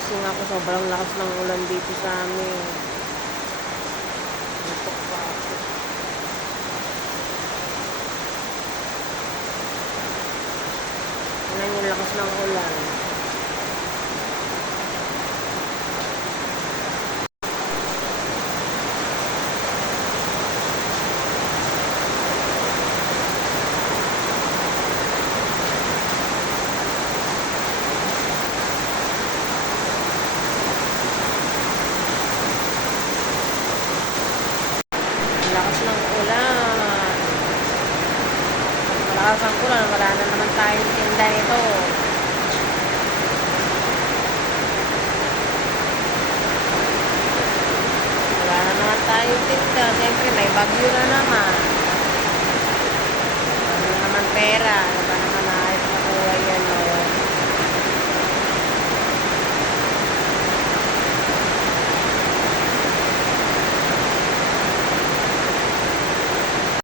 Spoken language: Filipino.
Gising ako, sobrang lakas ng ulan dito sa amin. Dito pa ako. Tingnan yung lakas ng ulan.